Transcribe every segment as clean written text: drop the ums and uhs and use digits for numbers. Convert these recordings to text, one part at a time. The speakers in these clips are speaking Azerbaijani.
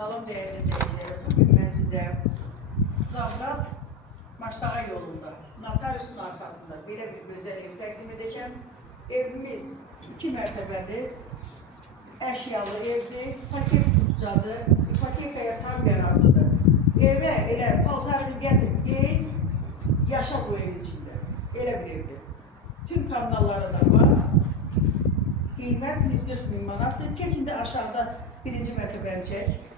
Salam değerli izleyiciler. Bugün ben size Zavrat Maçdağa yolunda, notariusun arkasında belə bir gözəl ev təqdim edəcəm. Evimiz 2 mərtəbəli, əşyalı evdir, paket tutcadır, ipotekaya tam yararlıdır. Evə elə paltarını gətir, giyin, yaşa bu ev içində. Elə bir evdir. Tüm kommunalları da var. Qiymət 140 min manatdır. Keçində aşağıda birinci mərtəbəni çək.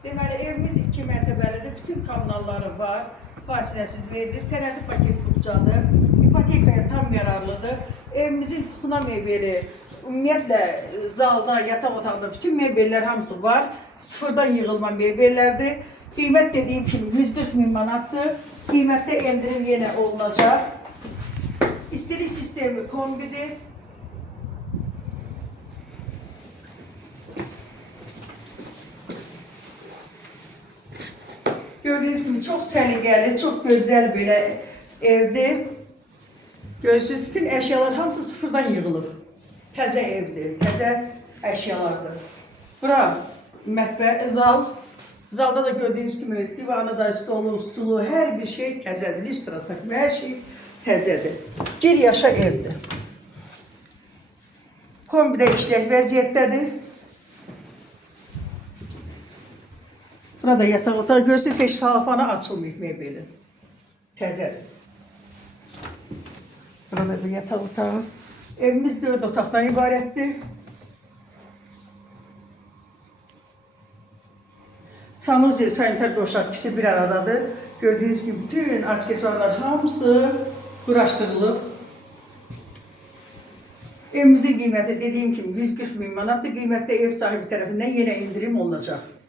Deməli, evimiz 2 mərtəbəlidir, bütün kommunalları var, fasiləsiz verilir, sənədi paket tutcadır, ipotekaya tam yararlıdır. Evimizin xuna mebeli, ümumiyyətlə zalda, yataq otağında bütün mebellər hamısı var, sıfırdan yığılma mebellərdir. Qiymət dediyim kimi 140 min manatdır, qiymətdə endirim yenə olunacaq. İstilik sistemi kombidir. Gördüğünüz gibi çok səliqəli, çok gözəl belə evdir. Görürsünüz, bütün əşyalar hamısı sıfırdan yığılıb. Təzə evdir, təzə əşyalardır. Bura mətbəx, zal. Zalda da gördüğünüz gibi divanı da, stulu, hər bir şey təzədir. Listrası takımı, hər şey təzədir. Bir yaşa evdir. Kombidə işlək vəziyyətdədir. Burada yataq otağı görürsünüz, heç salafanı açılmayıb mebelin. Təzədir. Burada bir yataq otağı. Evimiz 4 otaqdan ibarətdir. Sanusi sanitar döşək ikisi bir aradadır. Gördüğünüz gibi bütün aksesuarlar hamısı quraşdırılıb. Evimizin qiyməti dediyim kimi 140 min manatdır. Qiymətdə ev sahibi tərəfindən yenə indirim olunacaq.